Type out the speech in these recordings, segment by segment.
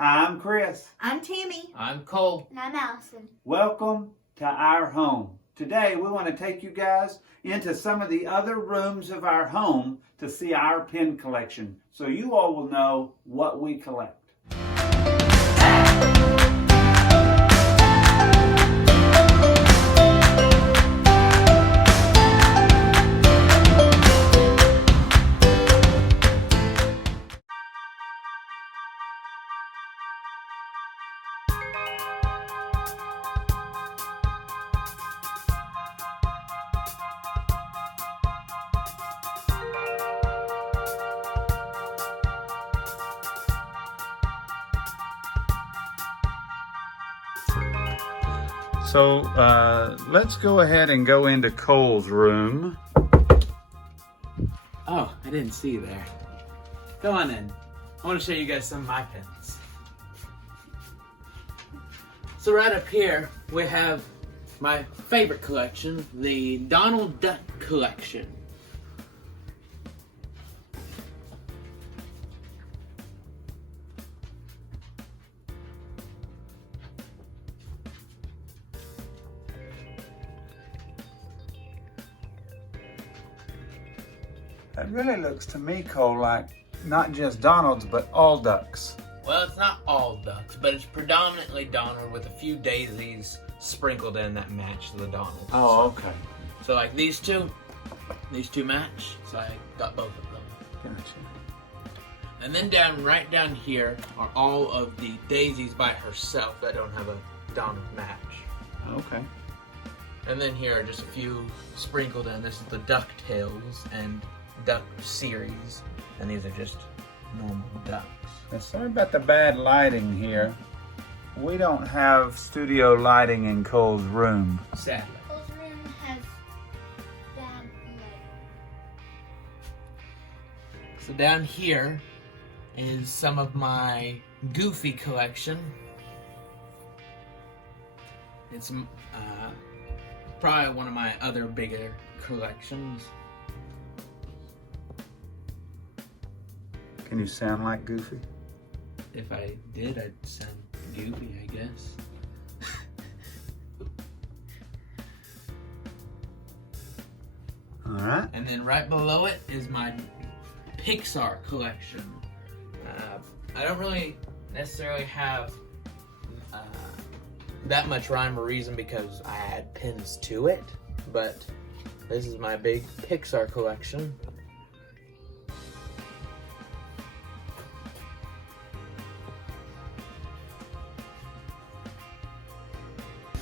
Hi, I'm Chris. I'm Tammy. I'm Cole. And I'm Allison. Welcome to our home. Today we want to take you guys into some of the other rooms of our home to see our pen collection, so you all will know what we collect. So let's go ahead and go into Cole's room. Oh, I didn't see you there. Go on in. I want to show you guys some of my pens. So right up here, we have my favorite collection, the Donald Duck collection. That really looks to me, Cole, like not just Donald's, but all ducks. Well, it's not all ducks, but it's predominantly Donald with a few daisies sprinkled in that match the Donald. Oh, okay. So like these two match, so I got both of them. Gotcha. And then right down here are all of the daisies by herself that don't have a Donald match. Okay. And then here are just a few sprinkled in. This is the DuckTales and Duck series, and these are just normal ducks. Now, sorry about the bad lighting here. We don't have studio lighting in Cole's room. Sadly. Cole's room has bad light. So down here is some of my Goofy collection. It's probably one of my other bigger collections. Can you sound like Goofy? If I did, I'd sound goofy, I guess. All right. And then right below it is my Pixar collection. I don't really necessarily have that much rhyme or reason because I add pins to it, but this is my big Pixar collection.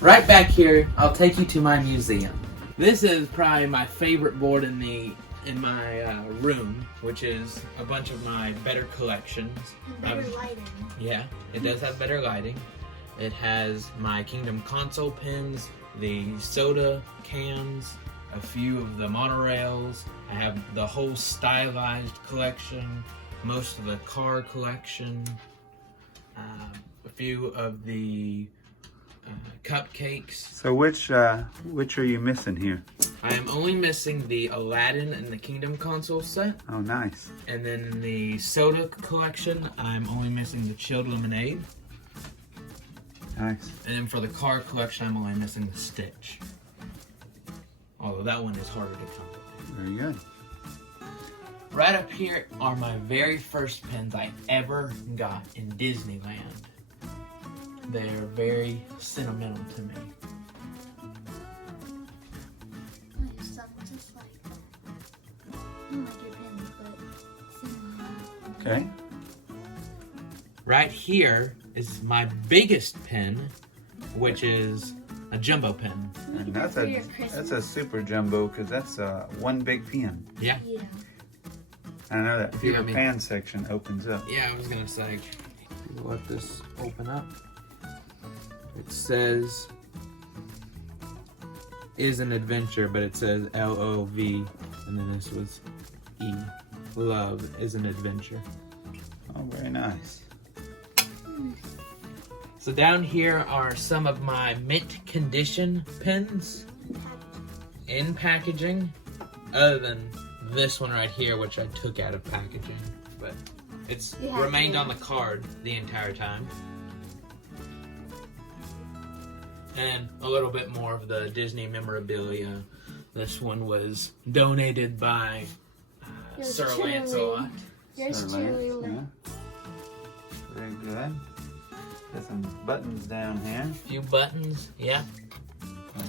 Right back here, I'll take you to my museum. This is probably my favorite board in my room, which is a bunch of my better collections. And better lighting. Yeah, it does have better lighting. It has my Kingdom console pins, the soda cans, a few of the monorails. I have the whole stylized collection, most of the car collection, a few of the cupcakes. So which are you missing here? I am only missing the Aladdin and the Kingdom console set. Oh, nice. And then the soda collection, I'm only missing the chilled lemonade. Nice. And then for the car collection, I'm only missing the Stitch. Although that one is harder to come. Very good. Right up here are my very first pens I ever got in Disneyland. They're very sentimental to me. Nice stuff, just like that. I don't like your pens, but similar. Okay. Right here is my biggest pen, which is a jumbo pen. And that's a super jumbo because that's one big pen. Yeah. Yeah. I know that If you Peter let me- Pan section opens up. Yeah, I was gonna say, let this open up. It says, is an adventure, but it says L-O-V, and then this was E. Love is an adventure. Oh, very nice. So down here are some of my mint condition pens in packaging, other than this one right here, which I took out of packaging. But It's You have remained to. on the card the entire time. And a little bit more of the Disney memorabilia. This one was donated by Yours Sir truly. Lancelot. Yours Sir truly. Lance, yeah. Very good. Got some buttons down here. A few buttons, yeah.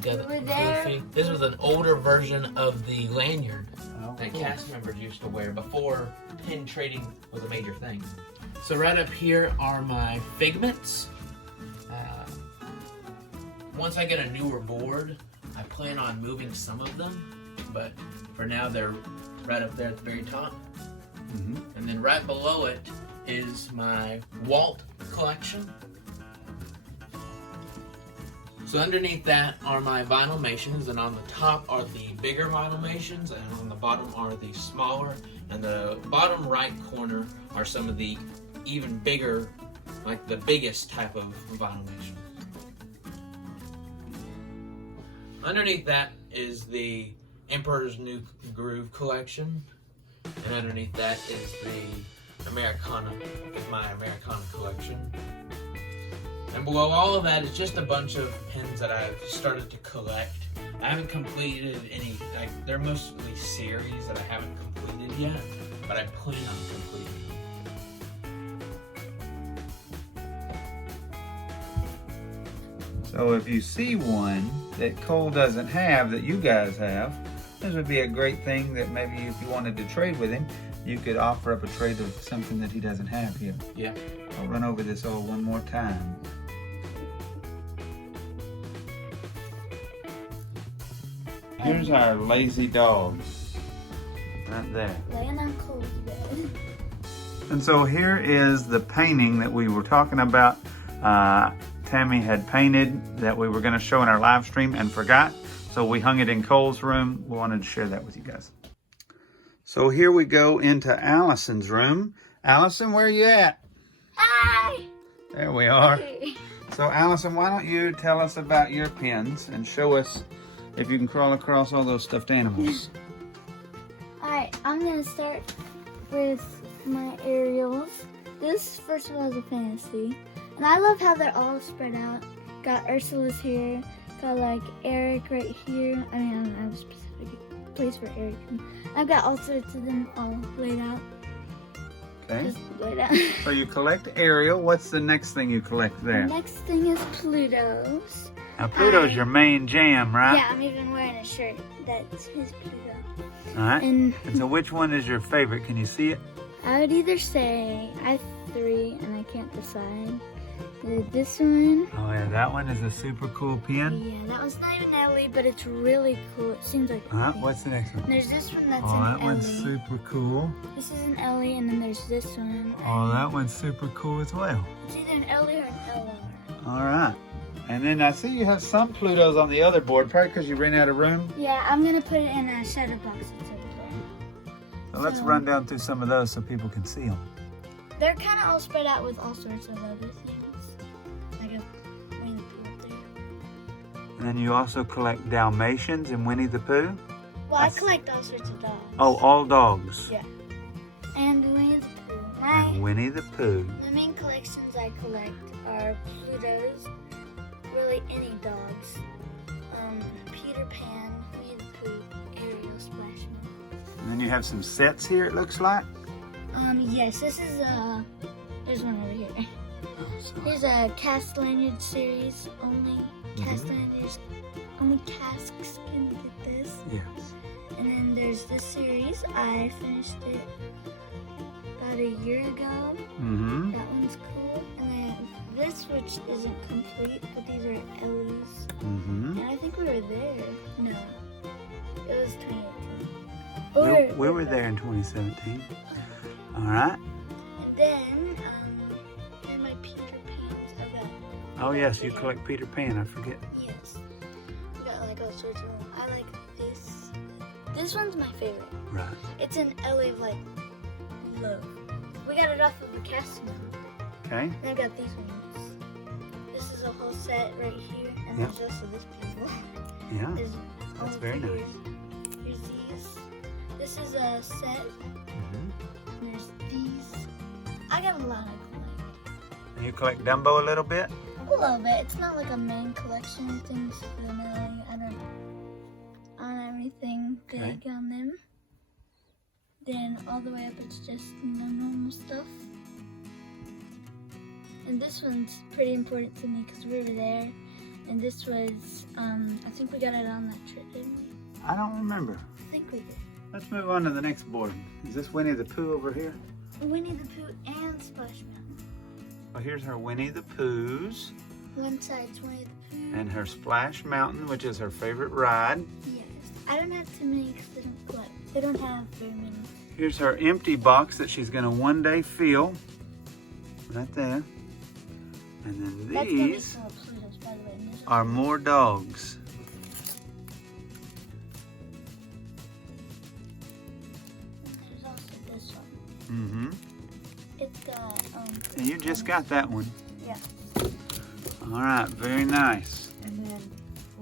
Got Over a there. goofy. This was an older version of the lanyard Oh, that cool. cast members used to wear before pin trading was a major thing. So right up here are my figments. Once I get a newer board, I plan on moving some of them, but for now they're right up there at the very top. Mhm. And then right below it is my Walt collection. So underneath that are my Vinylmations, and on the top are the bigger Vinylmations, and on the bottom are the smaller. And the bottom right corner are some of the even bigger, like the biggest type of Vinylmations. Underneath that is the Emperor's New Groove collection, and underneath that is the Americana, my Americana collection. And below all of that is just a bunch of pins that I've started to collect. I haven't completed any, like, they're mostly series that I haven't completed yet, but I plan on completing. So if you see one that Cole doesn't have that you guys have, this would be a great thing that maybe if you wanted to trade with him, you could offer up a trade of something that he doesn't have here. Yeah. I'll run over this all one more time. Here's our lazy dog. Right there. Laying on Cole's bed. And so here is the painting that we were talking about. Tammy had painted that we were going to show in our live stream and forgot. So we hung it in Cole's room. We wanted to share that with you guys. So here we go into Allison's room. Allison, where are you at? Hi! There we are. Hey. So Allison, why don't you tell us about your pins and show us if you can crawl across all those stuffed animals. Alright, I'm gonna start with my Ariels. This first of all is a fantasy. And I love how they're all spread out. Got Ursula's here, got like Eric right here. I mean, I don't have a specific place for Eric. I've got all sorts of them all laid out. Okay. Just laid out. So you collect Ariel. What's the next thing you collect The there? next thing is Pluto's. Now Pluto's your main jam, right? Yeah, I'm even wearing a shirt that's his Pluto. All right. And And so which one is your favorite? Can you see it? I would either say, I have 3 and I can't decide. Either this one. Oh yeah, that one is a super cool pin. Yeah, that one's not even Ellie, but it's really cool. It seems like. pink. What's the next one? And there's this one that's Oh, an that one's Ellie. super cool. This is an Ellie, and then there's this one. Oh, that one's super cool as well. It's either an Ellie or an LR. All right. And then I see you have some Plutos on the other board, probably because you ran out of room. Yeah, I'm gonna put it in a shadow box that's over there. So let's So- run down through some of those so people can see them. They're kind of all spread out with all sorts of other things. Like a Winnie the Pooh up there. And then you also collect Dalmatians and Winnie the Pooh. Well, I That's- collect all sorts of dogs. Oh, all dogs. Yeah. And Winnie the Pooh. And Winnie the Pooh. The main collections I collect are Pluto's, really any dogs, Peter Pan, Winnie the Pooh, Ariel, Splash Mountain. And then you have some sets here, it looks like. Yes, this is there's one over here. So, Here's a cast lanyard series, only cast lanyards, only casks can get this. yes. And then there's this series, I finished it about a year ago. Mm-hmm. That one's cool. And then this, which isn't complete, but these are Ellie's. Mm-hmm. And I think we were there. No, it was 2018. We were there in 2017. All right. And then, and my Peter Pans. I've got. Oh, yes, you collect Peter Pan, I forget. Yes. I've got like all sorts of them. I like this. This one's my favorite. Right. It's an Ellie of like love. We got it off of a cast now. Okay. And I've got these ones. This is a whole set right here, and Yep. there's also this people. Yeah. There's That's all very figures. Here's these. This is a set. Mm-hmm. And there's these. I got a lot of collect. And you collect Dumbo a little bit? A little bit. It's not like a main collection of things. Really, I don't have anything big on them. Then all the way up, it's just normal stuff. And this one's pretty important to me because we were there. And this was, I think we got it on that trip, didn't we? I don't remember. I think we did. Let's move on to the next board. Is this Winnie the Pooh over here? Winnie the Pooh and Splash Mountain. Well, here's her Winnie the Pooh's. One side's Winnie the Pooh. And her Splash Mountain, which is her favorite ride. Yes. I don't have too many because they don't collect. They don't have very many. Here's her empty box that she's gonna one day fill. Right there. And then That's gonna be these full of Plutos, by the way. And are more dogs. there's also this one. Mm-hmm. It's got, And you just got that one. Yeah. All right, very nice. And then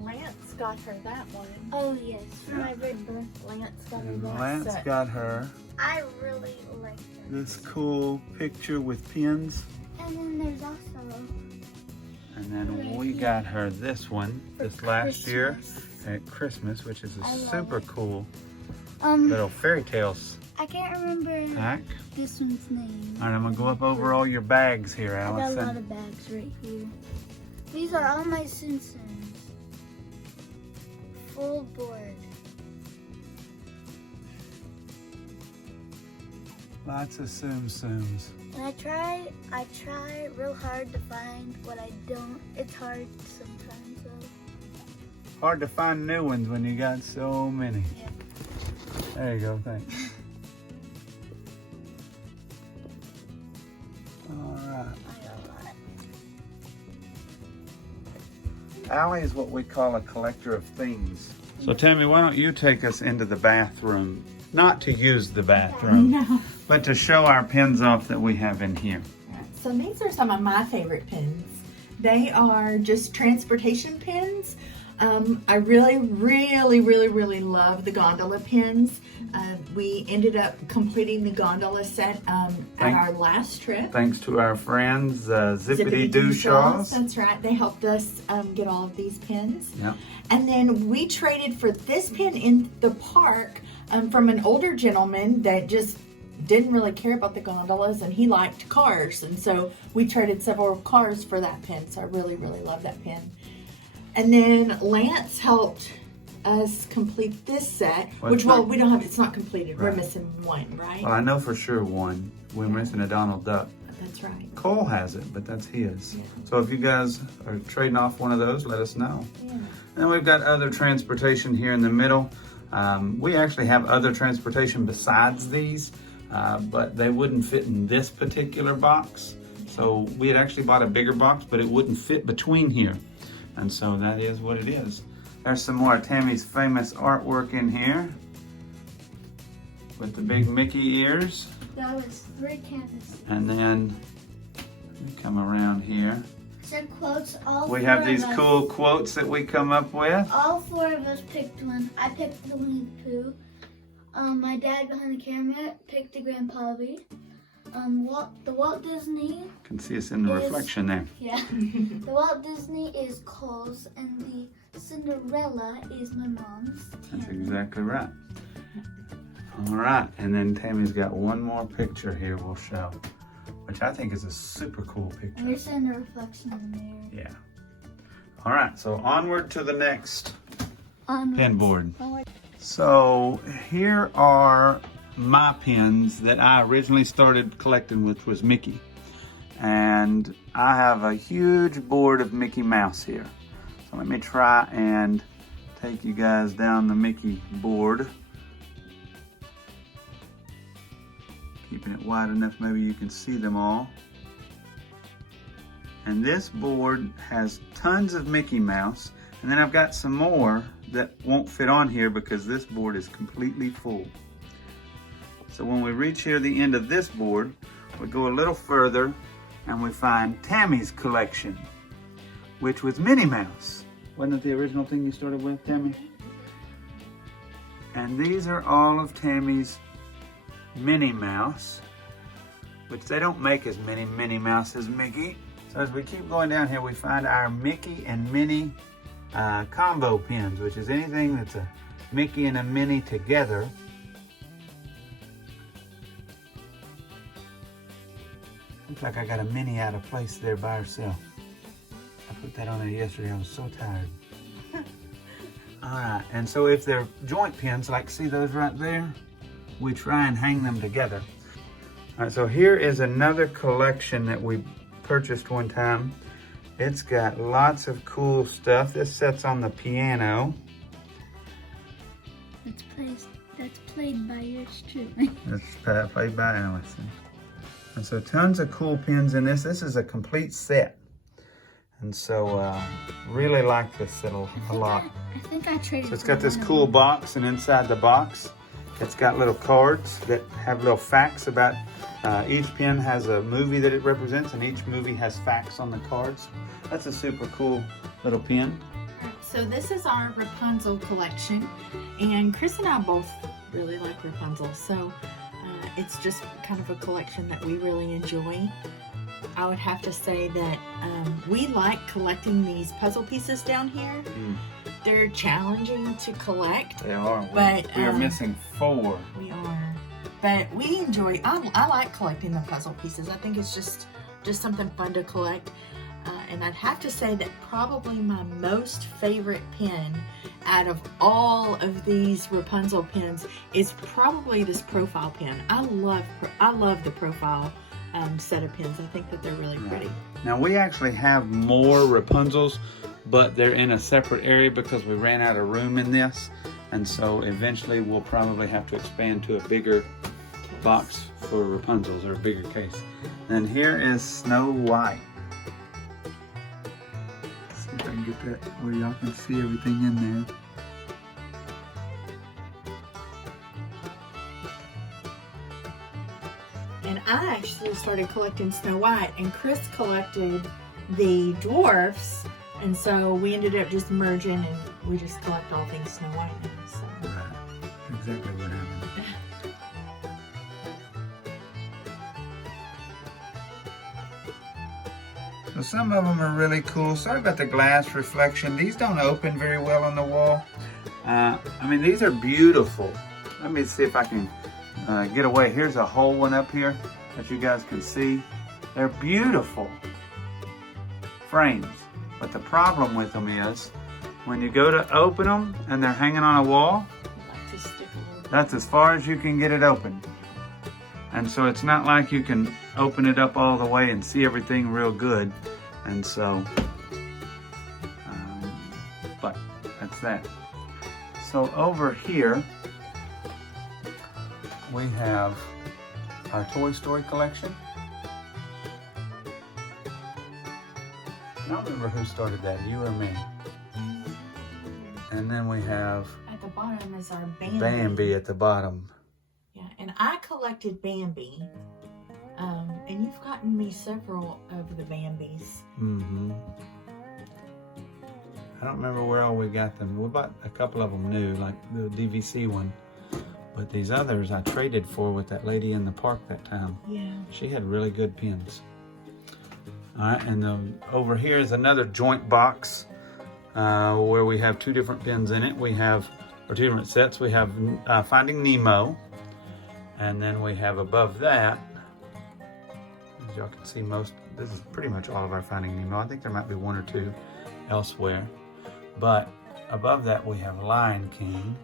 Lance got her that one. Oh, yes. Yeah. My birthday. Lance got her And that Lance set. got her I really like them. this cool picture with pins. And then there's also And then we got her this one this last year at Christmas, which is a I love super it. cool Um, little fairy tales I can't remember pack. this one's name. All right, I'm gonna go up over all your bags here, I got a lot Allison. of bags right here. These are all my Simpsons. Full board. Lots of Tsum Tsums. And I try real hard to find what I don't. It's hard sometimes though. Hard to find new ones when you got so many. Yeah. There you go, thanks. All right. I got a lot. Allie is what we call a collector of things. So Tammy, why don't you take us into the bathroom? Not to use the bathroom, No. but to show our pins off that we have in here. So these are some of my favorite pins. They are just transportation pins. I really love the gondola pins. We ended up completing the gondola set at our last trip. Thanks to our friends, Zippity Doo Shaws. That's right. They helped us get all of these pins. Yeah. And then we traded for this pin in the park from an older gentleman that just didn't really care about the gondolas, and he liked cars. And so we traded several cars for that pin. So I really love that pin. And then Lance helped us complete this set, Well, which, it's not- we don't have, it's not completed. We're Right. missing one, right? Well, I know for sure one. We're missing a Donald Duck. That's right. Cole has it, but that's his. Yeah. So if you guys are trading off one of those, let us know. Yeah. And we've got other transportation here in the middle. We actually have other transportation besides these, but they wouldn't fit in this particular box. So we had actually bought a bigger box, but it wouldn't fit between here. And so that is what it is. There's some more of Tammy's famous artwork in here with the big Mickey ears. That was 3 canvases. And then we come around here. Said quotes. All We four have of these us- cool quotes that we come up with. All 4 of us picked one. I picked the Winnie the Pooh. My dad behind the camera picked the Grandpappy. The Walt Disney. Can see us in the Yes. reflection there. Yeah. The Walt Disney is Cole's, and the Cinderella is my mom's. That's Tammy. exactly right. All right, and then Tammy's got one more picture here we'll show, which I think is a super cool And picture. you're seeing the reflection in the mirror. Yeah. All right, so onward to the next Onwards. pin board. Onward. So here are my pins that I originally started collecting, which was Mickey. And I have a huge board of Mickey Mouse here. So let me try and take you guys down the Mickey board. Keeping it wide enough maybe you can see them all. And this board has tons of Mickey Mouse. And then I've got some more that won't fit on here because this board is completely full. So when we reach here the end of this board, we go a little further and we find Tammy's collection, which was Minnie Mouse. Wasn't it the original thing you started with, Tammy? And these are all of Tammy's Minnie Mouse. which they don't make as many Minnie Mouse as Mickey. So as we keep going down here, we find our Mickey and Minnie combo pins, which is anything that's a Mickey and a Minnie together. Looks like I got a Minnie out of place there by herself. I put that on there yesterday, I was so tired. Alright, and so if they're joint pins, like see those right there, we try and hang them together. Alright, so here is another collection that we purchased one time. It's got lots of cool stuff. This sets on the piano. That's played by yours truly. That's played by Allison. And so tons of cool pins in this. This is a complete set. And so really like this set a lot. I think I traded. So it's got this cool box, and inside the box it's got little cards that have little facts about each pin has a movie that it represents, and each movie has facts on the cards. That's a super cool little pin. So this is our Rapunzel collection, and Chris and I both really like Rapunzel, so it's just kind of a collection that we really enjoy. I would have to say that we like collecting these puzzle pieces down here. They're challenging to collect. They are, but we are missing 4. We are, but we enjoy. I like collecting the puzzle pieces. I think it's just something fun to collect. And I'd have to say that probably my most favorite pin out of all of these Rapunzel pins is probably this profile pin. I love the profile set of pins. I think that they're really pretty. Now we actually have more Rapunzels, but they're in a separate area because we ran out of room in this, and so eventually we'll probably have to expand to a bigger box for Rapunzels, or a bigger case. And here is Snow White. Let's see if I can get that where y'all can see everything in there. And I actually started collecting Snow White, and Chris collected the dwarfs, and so we ended up just merging, and we just collect all things Snow White now. So. Right, exactly what happened. So some of them are really cool. Sorry about the glass reflection. These don't open very well on the wall. I mean, these are beautiful. Let me see if I can get away. Here's a whole one up here that you guys can see. They're beautiful frames. But the problem with them is when you go to open them and they're hanging on a wall, that's as far as you can get it open. And so it's not like you can open it up all the way and see everything real good. And so, but that's that. So over here, we have our Toy Story collection. I don't remember who started that, you or me. And then we have at the bottom is our Bambi. Bambi at the bottom. Yeah, and I collected Bambi. And you've gotten me several of the Bambis. I don't remember where all we got them. We bought a couple of them new, like the DVC one. But these others I traded for with that lady in the park that time. Yeah. She had really good pins. All right, and over here is another joint box where we have 2 different pins in it. We have, or 2 different sets. We have Finding Nemo, and then we have above that, as y'all can see, this is pretty much all of our Finding Nemo. I think there might be 1 or 2 elsewhere. But above that we have Lion King,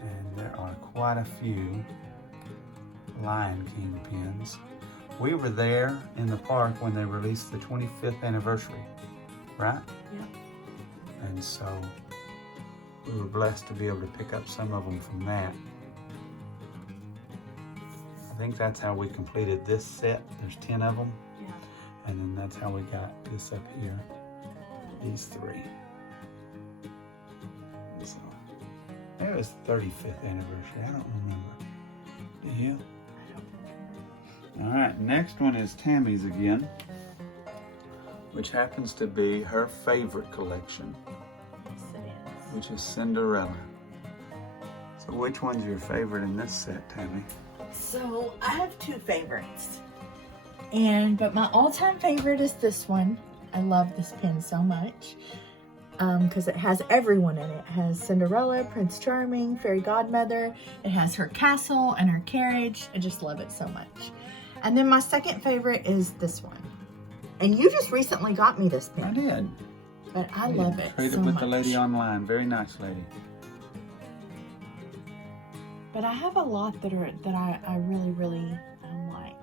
and there are quite a few Lion King pins. We were there in the park when they released the 25th anniversary, right? Yeah. And so we were blessed to be able to pick up some of them from that. I think that's how we completed this set. There's 10 of them. Yeah. And then that's how we got this up here, these 3. So, it was 35th anniversary. I don't remember. Do you? All right, next one is Tammy's again, which happens to be her favorite collection, which is Cinderella. So which one's your favorite in this set, Tammy? So I have two favorites, but my all-time favorite is this one. I love this pin so much because it has everyone in it. It has Cinderella, Prince Charming, Fairy Godmother. It has her castle and her carriage. I just love it so much. And then my second favorite is this one. And you just recently got me this pin. I did. But I love it Traded so with much. the lady online. Very nice lady. But I have a lot that I really, really like.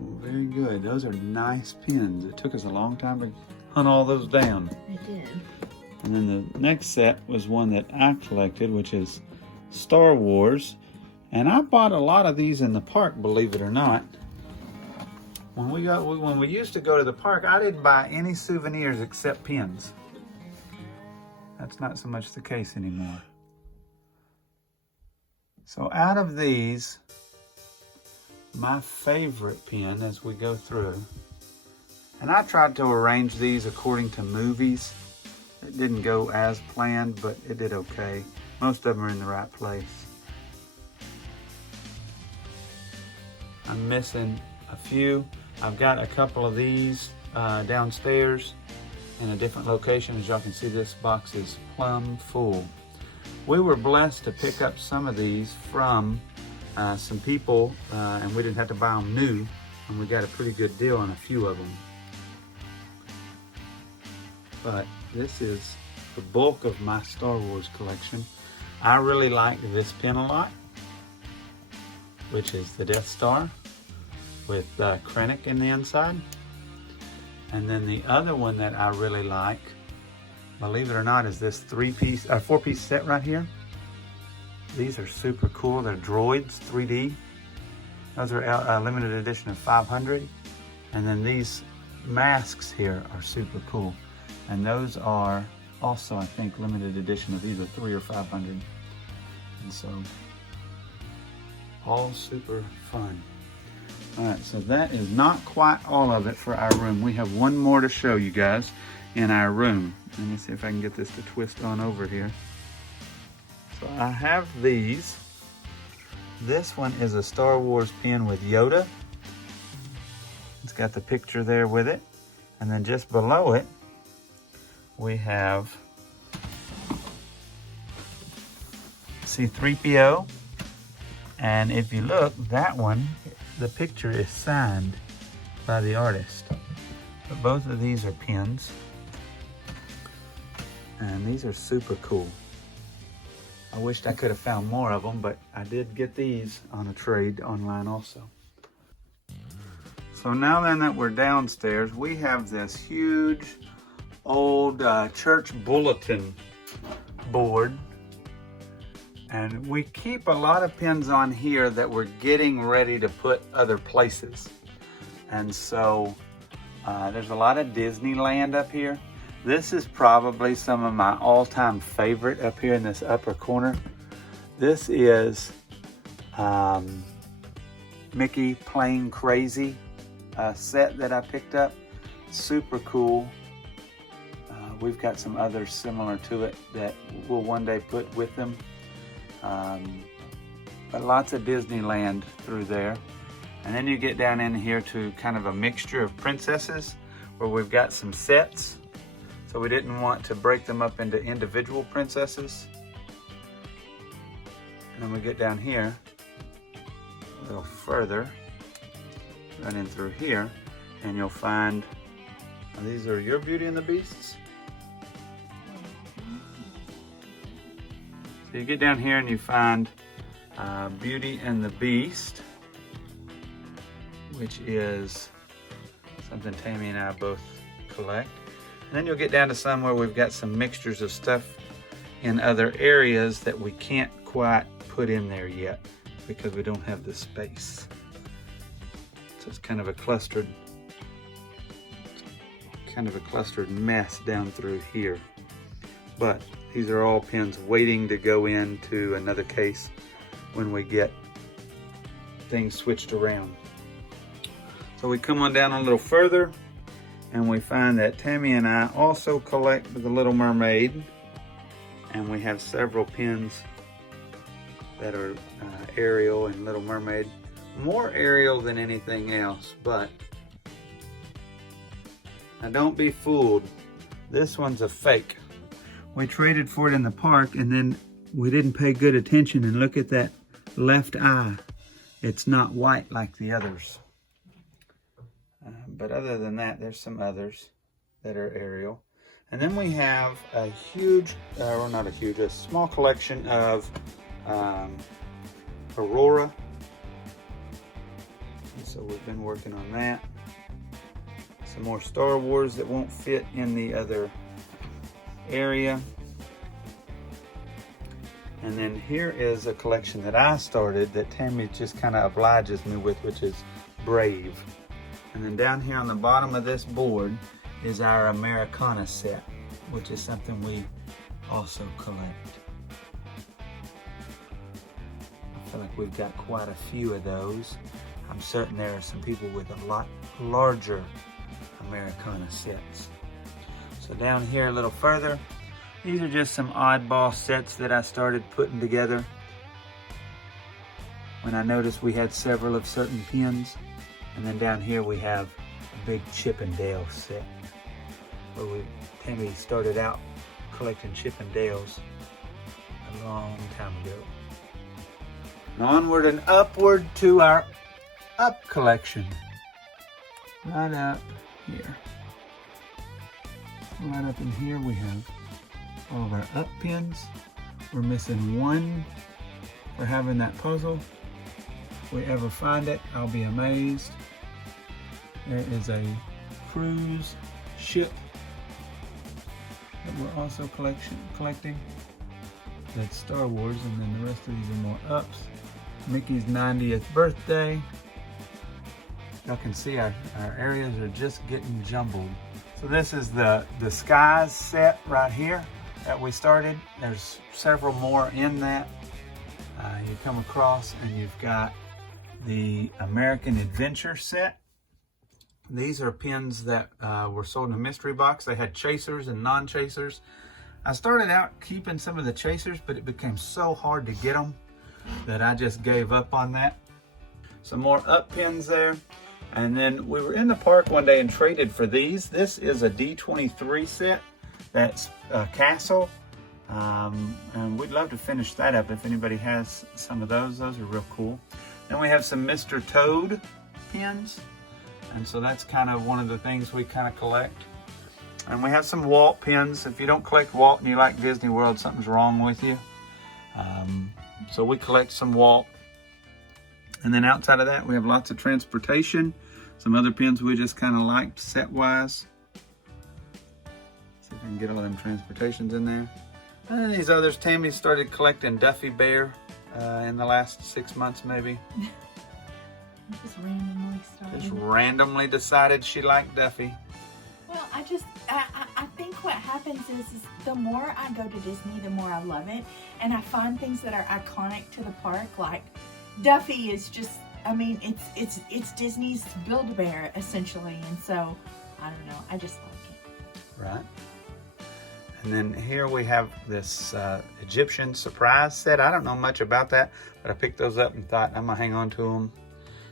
Ooh, very good. Those are nice pins. It took us a long time to hunt all those down. It did. And then the next set was one that I collected, which is Star Wars. And I bought a lot of these in the park, believe it or not. When we used to go to the park, I didn't buy any souvenirs except pins. That's not so much the case anymore. So out of these, my favorite pin as we go through, and I tried to arrange these according to movies. It didn't go as planned, but it did okay. Most of them are in the right place. I'm missing a few. I've got a couple of these downstairs in a different location. As y'all can see, this box is plumb full. We were blessed to pick up some of these from some people, and we didn't have to buy them new, and we got a pretty good deal on a few of them. But this is the bulk of my Star Wars collection. I really like this pin a lot, which is the Death Star with Krennic in the inside. And then the other one that I really like, believe it or not, is this four-piece set right here. These are super cool. They're droids, 3D. Those are a limited edition of 500. And then these masks here are super cool. And those are also, I think, limited edition of either 300 or 500. And so, all super fun. All right, so that is not quite all of it for our room. We have one more to show you guys in our room. Let me see if I can get this to twist on over here. So I have these. This one is a Star Wars pin with Yoda. It's got the picture there with it. And then just below it, we have C-3PO. And if you look, that one, the picture is signed by the artist. But both of these are pins. And these are super cool. I wished I could have found more of them, but I did get these on a trade online also. So now then that we're downstairs, we have this huge old church bulletin board. And we keep a lot of pins on here that we're getting ready to put other places. And so there's a lot of Disneyland up here. This is probably some of my all-time favorite up here in this upper corner. This is Mickey Playing Crazy set that I picked up. Super cool. We've got some others similar to it that we'll one day put with them. But lots of Disneyland through there. And then you get down in here to kind of a mixture of princesses where we've got some sets. So we didn't want to break them up into individual princesses. And then we get down here a little further, run in through here, and you'll find, these are your Beauty and the Beasts. So you get down here and you find Beauty and the Beast, which is something Tammy and I both collect. And then you'll get down to some where we've got some mixtures of stuff in other areas that we can't quite put in there yet because we don't have the space. So it's kind of a clustered mess down through here. But these are all pins waiting to go into another case when we get things switched around. So we come on down a little further and we find that Tammy and I also collect the Little Mermaid And we have several pins that are Ariel and Little Mermaid. More Ariel than anything else, but now don't be fooled. This one's a fake. We traded for it in the park, and then we didn't pay good attention, and look at that left eye. It's not white like the others. But other than that, there's some others that are Ariel. And then we have a huge, or not a huge, a small collection of Aurora. And so we've been working on that. Some more Star Wars that won't fit in the other area. And then here is a collection that I started that Tammy just kind of obliges me with, which is Brave. And then down here on the bottom of this board is our Americana set, which is something we also collect. I feel like we've got quite a few of those. I'm certain there are some people with a lot larger Americana sets. So down here a little further, these are just some oddball sets that I started putting together when I noticed we had several of certain pins. And then down here we have a big Chip and Dale set where Tammy started out collecting Chip and Dales a long time ago. And onward and upward to our up collection. Right up here. Right up in here we have all of our up pins. We're missing one for having that puzzle. If we ever find it, I'll be amazed. There is a cruise ship that we're also collecting. That's Star Wars, and then the rest of these are more ups. Mickey's 90th birthday. Y'all can see our areas are just getting jumbled. So this is the Skies set right here that we started. There's several more in that. You come across and you've got the American Adventure set. These are pins that were sold in a mystery box. They had chasers and non-chasers. I started out keeping some of the chasers, but it became so hard to get them that I just gave up on that. Some more up pins there. And then we were in the park one day and traded for these. This is a D23 set. That's a castle. And we'd love to finish that up if anybody has some of those. Those are real cool. Then we have some Mr. Toad pins. And so that's kind of one of the things we kind of collect. And we have some Walt pins. If you don't collect Walt and you like Disney World, something's wrong with you. So we collect some Walt. And then outside of that, we have lots of transportation. Some other pins we just kind of liked set-wise. See if I can get all them transportations in there. And then these others, Tammy started collecting Duffy Bear in the last 6 months maybe. Just randomly started. Just randomly decided she liked Duffy. Well, I think what happens is the more I go to Disney, the more I love it. And I find things that are iconic to the park, like Duffy is just, I mean, it's Disney's Build-A-Bear essentially. And so, I don't know, I just like it. Right. And then here we have this Egyptian surprise set. I don't know much about that, but I picked those up and thought I'm gonna hang on to them.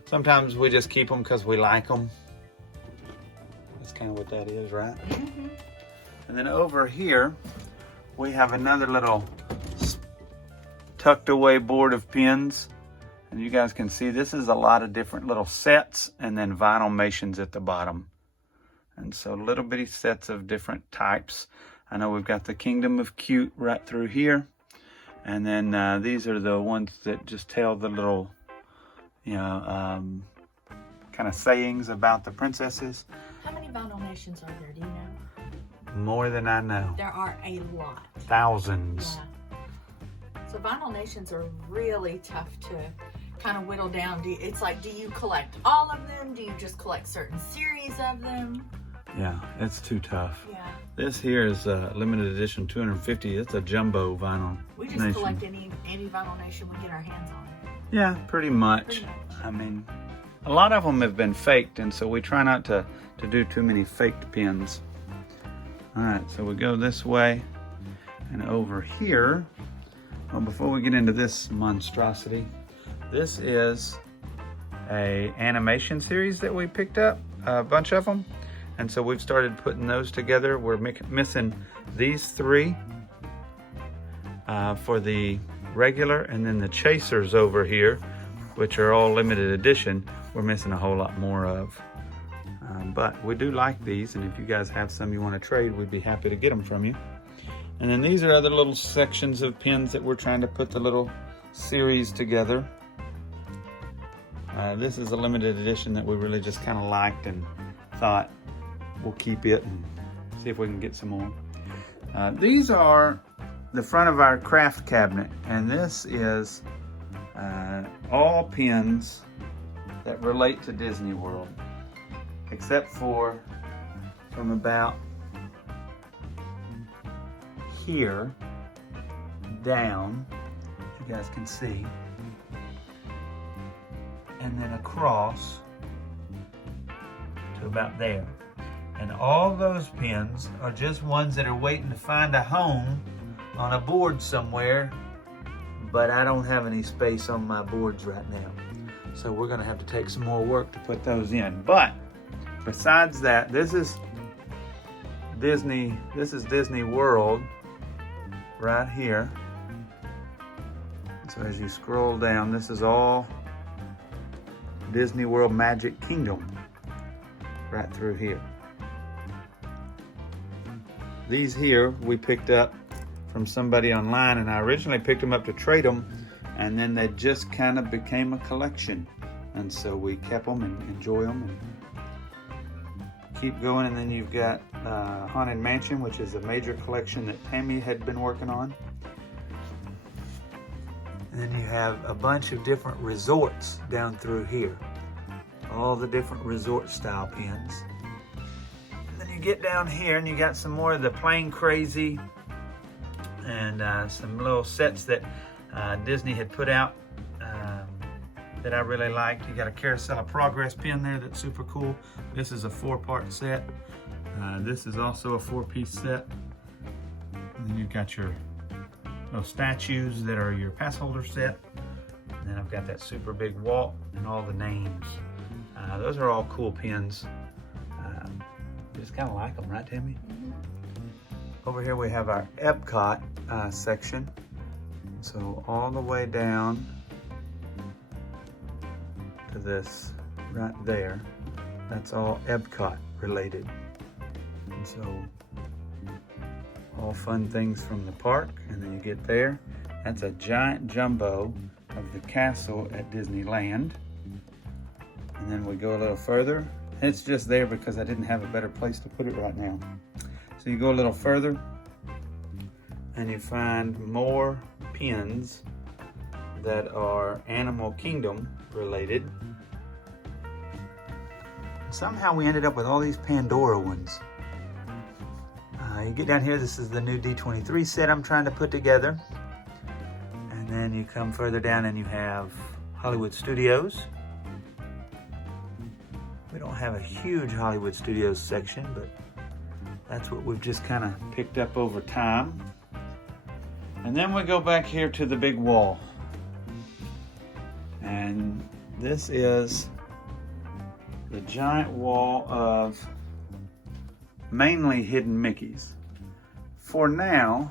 Sometimes we just keep them because we like them. That's kind of what that is, right? Mm-hmm. And then over here, we have another little tucked away board of pins. And you guys can see this is a lot of different little sets and then Vinylmations at the bottom. And so little bitty sets of different types. I know we've got the Kingdom of Cute right through here. And then these are the ones that just tell the little, you know, kind of sayings about the princesses. How many Vinylmations are there, do you know? More than I know. There are a lot. Thousands. Yeah. So Vinylmations are really tough to kind of whittle down. It's like, do you collect all of them? Do you just collect certain series of them? Yeah, it's too tough. Yeah. This here is a limited edition 250. It's a jumbo vinyl. We just collect any Vinylmation we get our hands on. Yeah, pretty much. I mean, a lot of them have been faked, and so we try not to do too many faked pins. All right, so we go this way, And over here, well, before we get into this monstrosity, this is a animation series that we picked up, a bunch of them. And so we've started putting those together. We're missing these three for the regular, and then the chasers over here, which are all limited edition, we're missing a whole lot more of. But we do like these, and if you guys have some you want to trade, we'd be happy to get them from you. And then these are other little sections of pins that we're trying to put the little series together. This is a limited edition that we really just kind of liked and thought we'll keep it and see if we can get some more. These are the front of our craft cabinet, and this is all pins that relate to Disney World, except for from about here down, as you guys can see, and then across to about there. And all those pins are just ones that are waiting to find a home on a board somewhere, but I don't have any space on my boards right now. So we're gonna have to take some more work to put those in. But besides that, this is Disney World right here. So as you scroll down, this is all Disney World Magic Kingdom right through here. These here we picked up from somebody online, and I originally picked them up to trade them, and then they just kind of became a collection, and so we kept them and enjoy them and keep going. And then you've got Haunted Mansion, which is a major collection that Tammy had been working on. And then you have a bunch of different resorts down through here, all the different resort style pins. And then you get down here and you got some more of the Plane Crazy and some little sets that Disney had put out that I really liked. You got a Carousel of Progress pin there that's super cool. This is a 4-part set. This is also a 4-piece set. And then you've got your little statues that are your pass holder set. And then I've got that super big Walt and all the names. Those are all cool pins. Just kind of like them, right, Tammy? Mm-hmm. Over here we have our Epcot section. So all the way down to this right there, that's all Epcot related. And so all fun things from the park. And then you get there, that's a giant jumbo of the castle at Disneyland. And then we go a little further. It's just there because I didn't have a better place to put it right now. So you go a little further and you find more pins that are Animal Kingdom related. Somehow we ended up with all these Pandora ones. You get down here, this is the new D23 set I'm trying to put together. And then you come further down and you have Hollywood Studios. We don't have a huge Hollywood Studios section, but that's what we've just kind of picked up over time. And then we go back here to the big wall. And this is the giant wall of mainly hidden Mickeys. For now,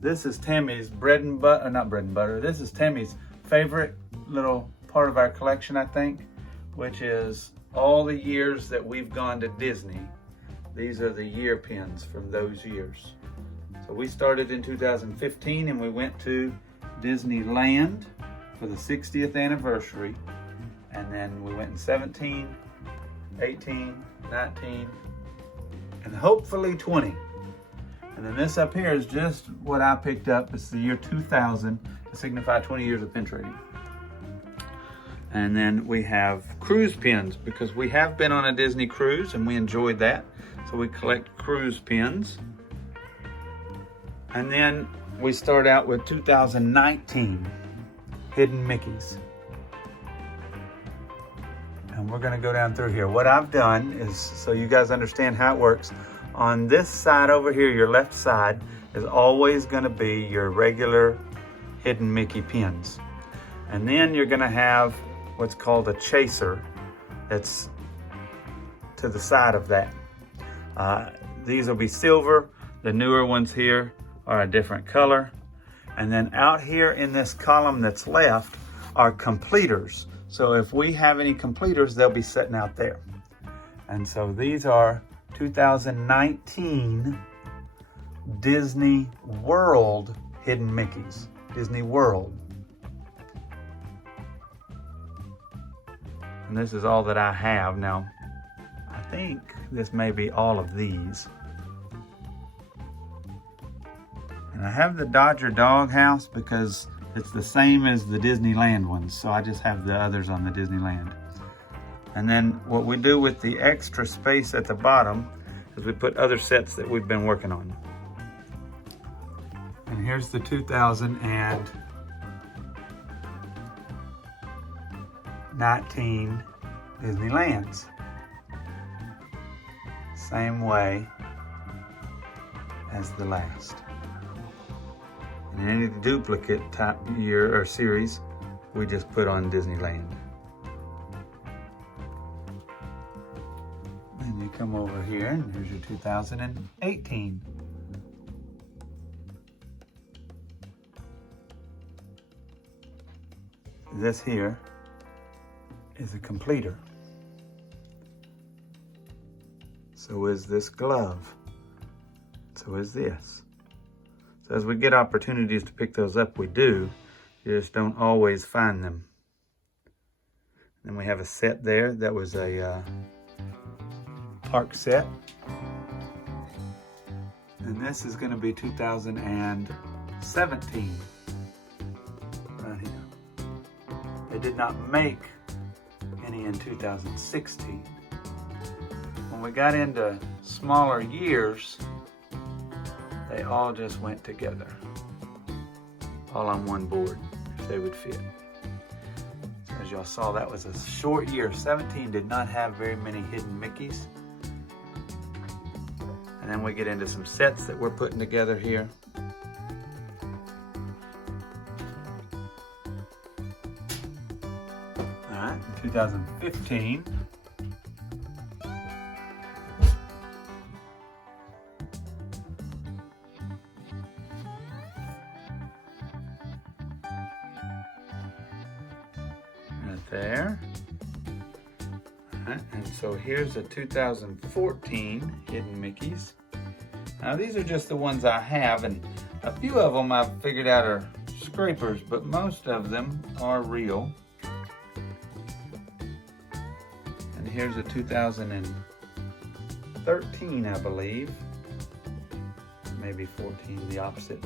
this is Tammy's bread and butter, not bread and butter, this is Tammy's favorite little part of our collection, I think, which is all the years that we've gone to Disney. These are the year pins from those years. So we started in 2015 and we went to Disneyland for the 60th anniversary. And then we went in 17, 18, 19, and hopefully 20. And then this up here is just what I picked up. It's the year 2000 to signify 20 years of pin trading. And then we have cruise pins because we have been on a Disney cruise and we enjoyed that. So we collect cruise pins. And then we start out with 2019 hidden Mickeys. And we're gonna go down through here. What I've done is, so you guys understand how it works, on this side over here, your left side, is always going to be your regular Hidden Mickey pins. And then you're going to have what's called a chaser that's to the side of that. These will be silver. The newer ones here are a different color. And then out here in this column that's left are completers. So if we have any completers, they'll be sitting out there. And so these are 2019 Disney World Hidden Mickeys. Disney World. And this is all that I have. Now, I think this may be all of these. And I have the Dodger Doghouse because it's the same as the Disneyland ones. So I just have the others on the Disneyland. And then what we do with the extra space at the bottom is we put other sets that we've been working on. And here's the 2019 Disneylands. Same way as the last. And any duplicate type year or series, we just put on Disneyland. Then you come over here and here's your 2018. This here is a completer. So is this glove. So is this. So as we get opportunities to pick those up, we do. You just don't always find them. Then we have a set there. That was a park set. And this is going to be 2017. Right here. They did not make any in 2016. When we got into smaller years, they all just went together. All on one board, if they would fit. As y'all saw, that was a short year. 17 did not have very many Hidden Mickeys. And then we get into some sets that we're putting together here. All right, in 2015. There. Right, and so here's the 2014 Hidden Mickeys. Now these are just the ones I have, and a few of them I've figured out are scrapers, but most of them are real. And here's a 2013, I believe. Maybe 14, the opposite.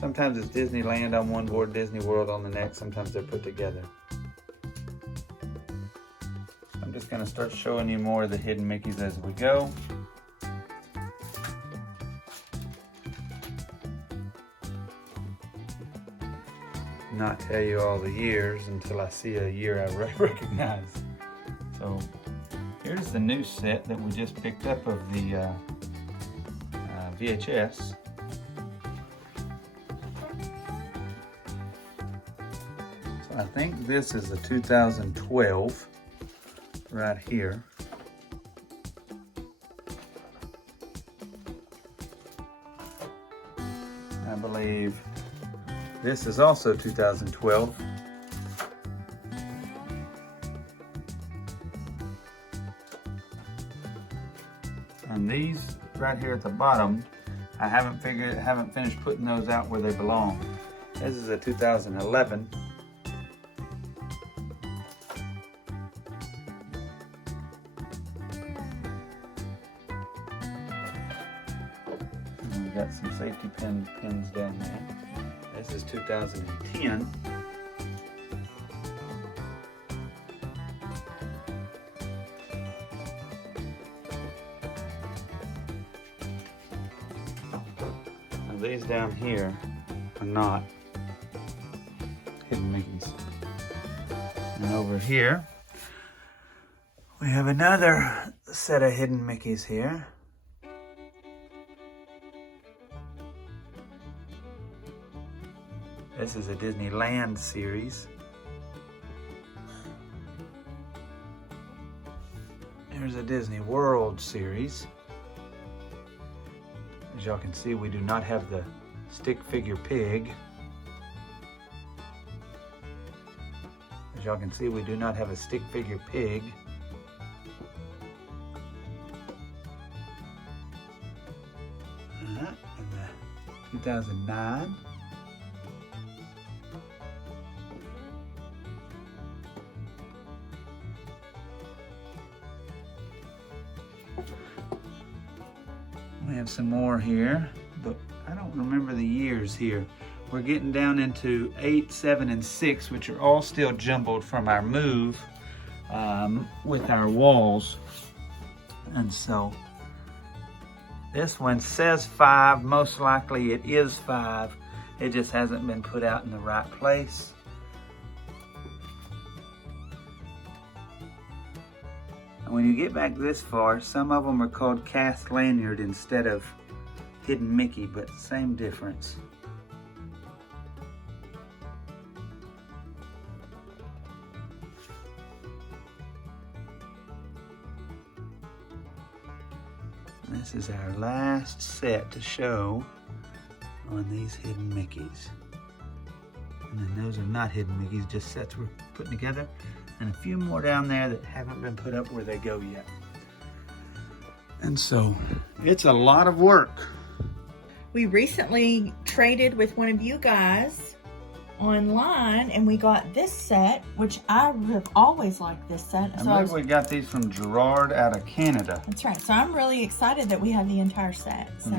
Sometimes it's Disneyland on one board, Disney World on the next. Sometimes they're put together. I'm just going to start showing you more of the Hidden Mickeys as we go. Not tell you all the years until I see a year I recognize. So here's the new set that we just picked up of the VHS. So I think this is the 2012. Right here. I believe this is also 2012. And these right here at the bottom, I haven't finished putting those out where they belong. This is a 2011. Got some safety pins down there. This is 2010. Now these down here are not Hidden Mickeys. And over here, we have another set of Hidden Mickeys here. This is a Disneyland series. Here's a Disney World series. As y'all can see, we do not have the stick figure pig. As y'all can see, we do not have a stick figure pig. And the 2009. We have some more here, but I don't remember the years here. We're getting down into 8, 7, and 6, which are all still jumbled from our move with our walls. And so this one says 5, most likely it is 5. It just hasn't been put out in the right place. And when you get back this far, some of them are called cast lanyard instead of hidden Mickey, but same difference. This is our last set to show on these hidden Mickeys. And then those are not hidden Mickeys, just sets we're putting together. And a few more down there that haven't been put up where they go yet. And so it's a lot of work. We recently traded with one of you guys online and we got this set, which I have always liked this set. I believe we got these from Gerard out of Canada. That's right. So I'm really excited that we have the entire set. So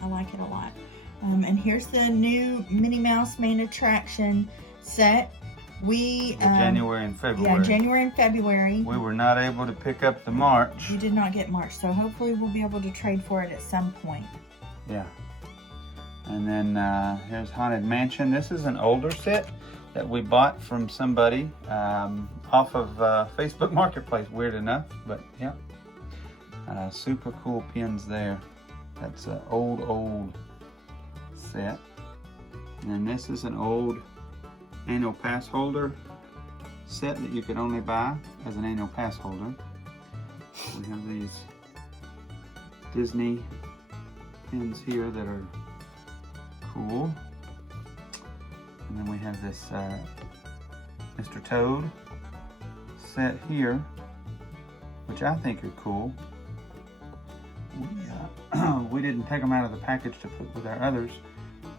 I like it a lot. And here's the new Minnie Mouse Main Attraction set. January and February. Yeah, January and February. We were not able to pick up the March. We did not get March, so hopefully we'll be able to trade for it at some point. Yeah. And then here's Haunted Mansion. This is an older set that we bought from somebody off of Facebook Marketplace, weird enough, but yeah. Super cool pins there. That's an old set. And then this is an old annual pass holder set that you could only buy as an annual pass holder. We have these Disney pins here that are cool. And then we have this Mr. Toad set here, which I think are cool. We didn't take them out of the package to put with our others.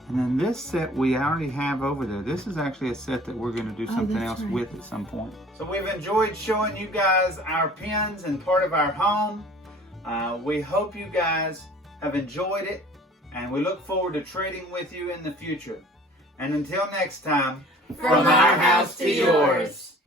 And then this set we already have over there. This is actually a set that we're going to do something else with at some point. So we've enjoyed showing you guys our pins and part of our home. We hope you guys have enjoyed it, and we look forward to trading with you in the future. And until next time, from our house to yours.